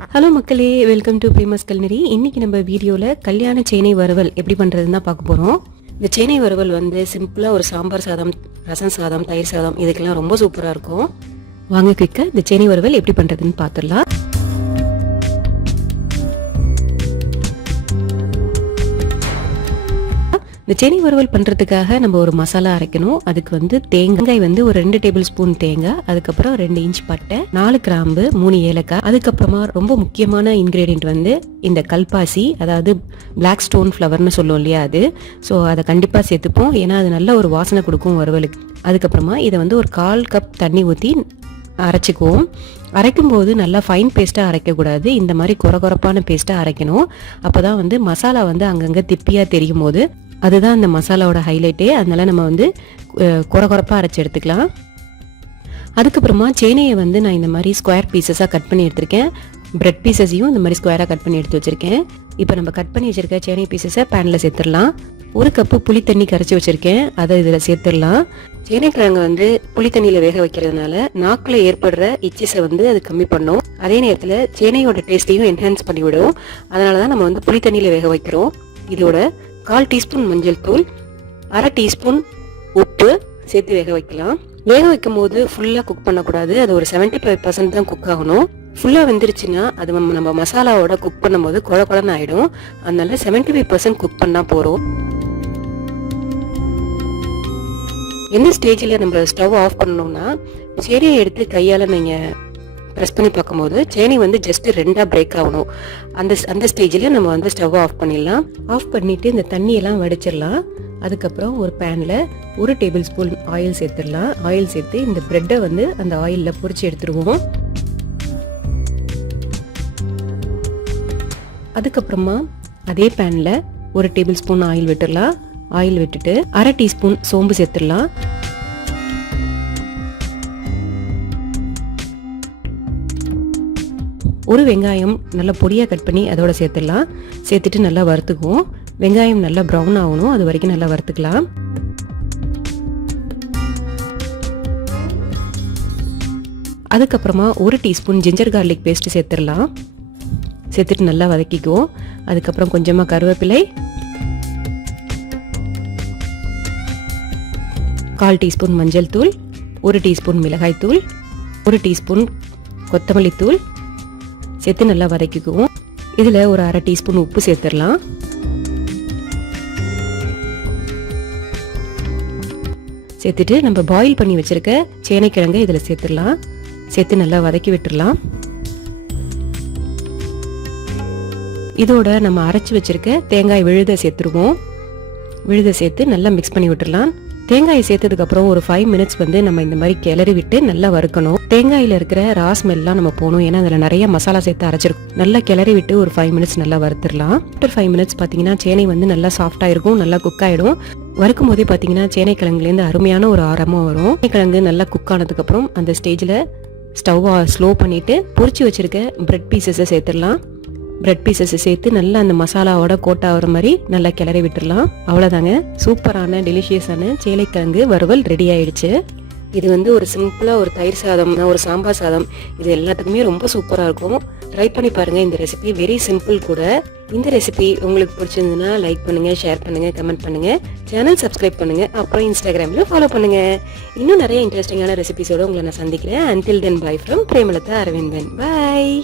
Hello மக்களே, welcome to Prema's Culinary. இன்னைக்கு நம்ம வீடியோல கல்யாண சேனை வறுவல் எப்படி பண்றதுன்னு தான் பார்க்க போறோம். இந்த சேனை வறுவல் வந்து சிம்பிளா ஒரு சாம்பார் சாதம், ரசம் சாதம், தயிர் சாதம் இதுக்கெல்லாம் ரொம்ப சூப்பரா இருக்கும். வாங்க குயிக்கா இந்த சேனை வறுவல் எப்படி பண்றதுன்னு பார்த்துடலாம். இந்த சேனை வறுவல் பண்ணுறதுக்காக நம்ம ஒரு மசாலா அரைக்கணும். அதுக்கு வந்து தேங்காய் வந்து ஒரு 2 டேபிள் ஸ்பூன் தேங்காய், அதுக்கப்புறம் 2 இன்ச் பட்டை, 4 கிராம்பு, 3 ஏலக்காய், அதுக்கப்புறமா ரொம்ப முக்கியமான இன்கிரீடியன்ட் வந்து இந்த கல்பாசி, அதாவது பிளாக் ஸ்டோன் ஃப்ளவர்னு சொல்லுவோம் இல்லையா அது. ஸோ அதை கண்டிப்பாக சேர்த்துப்போம், ஏன்னா அது நல்ல ஒரு வாசனை கொடுக்கும் வறுவலுக்கு. அதுக்கப்புறமா இதை வந்து ஒரு 1/4 கப் தண்ணி ஊற்றி அரைச்சிக்குவோம். அரைக்கும்போது நல்லா ஃபைன் பேஸ்ட்டாக அரைக்கக்கூடாது, இந்த மாதிரி கொரகொரப்பான பேஸ்ட்டாக அரைக்கணும். அப்போ தான் வந்து மசாலா வந்து அங்கங்கே திப்பியாக தெரியும் போது அதுதான் அந்த மசாலாவோட ஹைலைட்டே. அதனால நம்ம வந்து கொரகொரப்பாக அரைச்சி எடுத்துக்கலாம். அதுக்கப்புறமா சேனையை வந்து நான் இந்த மாதிரி ஸ்கொயர் பீசஸாக கட் பண்ணி எடுத்திருக்கேன். பிரெட் பீசஸையும் இந்த மாதிரி ஸ்கொயராக கட் பண்ணி எடுத்து வச்சுருக்கேன். இப்போ நம்ம கட் பண்ணி வச்சுருக்க சேனை பீசஸை பேனில் சேர்த்துடலாம். 1 கப்பு புளி தண்ணி கரைச்சி வச்சுருக்கேன், அதை இதில் சேர்த்துடலாம். சேனைக்கிழங்கு வந்து புளி தண்ணியில் வேக வைக்கிறதுனால நாக்கில் ஏற்படுற இச்சிஸை வந்து அது கம்மி பண்ணும். அதே நேரத்தில் சேனையோட டேஸ்ட்டையும் என்ஹான்ஸ் பண்ணிவிடும். அதனால தான் நம்ம வந்து புளி தண்ணியில் வேக வைக்கிறோம். இதோட 1/4 டீஸ்பூன் மஞ்சள் தூள், 1/2 டீஸ்பூன் உப்பு சேர்த்து வேக வைக்கலாம். வேக வைக்கும் போது ஃபுல்லாக குக் பண்ணக்கூடாது, அது ஒரு 75% தான் குக் ஆகணும். ஃபுல்லாக வெந்துருச்சுன்னா அது நம்ம மசாலாவோட குக் பண்ணும்போது குழன்னு ஆகிடும். அதனால 75% குக் பண்ணால் போகிறோம். எந்த ஸ்டேஜில் நம்ம ஸ்டவ் ஆஃப் பண்ணணும்னா, சேனையை எடுத்து கையால் நீங்கள் ப்ரெஸ் பண்ணி பார்க்கும்போது சேனை வந்து ஜஸ்ட் 2ஆக பிரேக் ஆகணும். அந்த ஸ்டேஜில் நம்ம வந்து ஸ்டவ் ஆஃப் பண்ணிடலாம். ஆஃப் பண்ணிவிட்டு இந்த தண்ணியெல்லாம் வடிச்சிடலாம். அதுக்கப்புறம் ஒரு பேனில் 1 டேபிள் ஸ்பூன் ஆயில் சேர்த்துடலாம். ஆயில் சேர்த்து இந்த ப்ரெட்டை வந்து அந்த ஆயிலில் பொரிச்சு எடுத்துருவோம். அதுக்கப்புறமா அதே பேனில் 1 டேபிள் ஸ்பூன் ஆயில் விட்டுடலாம். ஆயில் விட்டுட்டு 1/2 டீஸ்பூன் சோம்பு சேர்த்துடலாம். ஒரு வெங்காயம் நல்லா பொடியாக கட் பண்ணி அதோட சேர்த்துடலாம். சேர்த்துட்டு நல்லா வறுத்துக்குவோம். வெங்காயம் நல்லா ப்ரௌன் ஆகணும், அது வரைக்கும் நல்லா வறுத்துக்கலாம். அதுக்கப்புறமா 1 டீஸ்பூன் ஜிஞ்சர் கார்லிக் பேஸ்ட் சேர்த்துடலாம். சேர்த்துட்டு நல்லா வதக்கிக்குவோம். அதுக்கப்புறம் கொஞ்சமாக கருவேப்பிலை, 1/4 டீஸ்பூன் மஞ்சள் தூள், 1 டீஸ்பூன் மிளகாய் தூள், 1 டீஸ்பூன் கொத்தமல்லி தூள் சேர்த்து நல்லா வதக்கிக்குவோம். இதில் ஒரு 1/2 டீஸ்பூன் உப்பு சேர்த்துடலாம். சேர்த்துட்டு நம்ம பாயில் பண்ணி வச்சிருக்க சேனைக்கிழங்கு இதில் சேர்த்துடலாம். சேர்த்து நல்லா வதக்கி விட்டுடலாம். இதோட நம்ம அரைச்சி வச்சிருக்க தேங்காய் விழுதை சேர்த்துருவோம். விழுதை சேர்த்து நல்லா மிக்ஸ் பண்ணி விட்டுடலாம். தேங்காயை சேர்த்ததுக்கு அப்புறம் ஒரு 5 மினிட்ஸ் வந்து நம்ம இந்த மாதிரி கிளறி விட்டு நல்லா வறுக்கணும். தேங்காயில இருக்கிற ரா ஸ்மெல்லாம் நம்ம போகணும், ஏன்னா அதில் நிறைய மசாலா சேர்த்து அரைச்சிருக்கும். நல்லா கிளறி விட்டு ஒரு 5 மினிட்ஸ் நல்லா வறுத்துடலாம். ஆஃப்டர் 5 மினிட்ஸ் பார்த்தீங்கன்னா சேனை வந்து நல்லா சாஃப்டாக இருக்கும், நல்லா குக் ஆகிடும். வறுக்கும் போதே பார்த்தீங்கன்னா சேனை கிழங்குலேருந்து அருமையான ஒரு ஆரமாக வரும். கிழங்கு நல்லா குக் ஆனதுக்கப்புறம் அந்த ஸ்டேஜில் ஸ்டவ்வை ஸ்லோ பண்ணிவிட்டு பொரிச்சு வச்சிருக்க பிரெட் பீசஸை சேர்த்துடலாம். பிரெட் பீசஸ் சேர்த்து நல்லா அந்த மசாலாவோட கோட் ஆகிற மாதிரி நல்லா கிளறி விட்டுடலாம். அவ்வளோதாங்க, சூப்பரான டெலிஷியஸான சேலைக்கிழங்கு வறுவல் ரெடி ஆயிடுச்சு. இது வந்து ஒரு சிம்பிளாக ஒரு தயிர் சாதம், ஒரு சாம்பார் சாதம், இது எல்லாத்துக்குமே ரொம்ப சூப்பராக இருக்கும். ட்ரை பண்ணி பாருங்கள். இந்த ரெசிபி வெரி சிம்பிள் கூட. இந்த ரெசிபி உங்களுக்கு பிடிச்சிருந்ததுன்னா லைக் பண்ணுங்கள், ஷேர் பண்ணுங்கள், கமெண்ட் பண்ணுங்கள், சேனல் சப்ஸ்கிரைப் பண்ணுங்கள், அப்புறம் இன்ஸ்டாகிராமில் ஃபாலோ பண்ணுங்கள். இன்னும் நிறைய இன்ட்ரெஸ்டிங்கான ரெசிபிஸோடு உங்களை நான் சந்திக்கிறேன். Until then, bye from Premalatha Aravindan. Bye.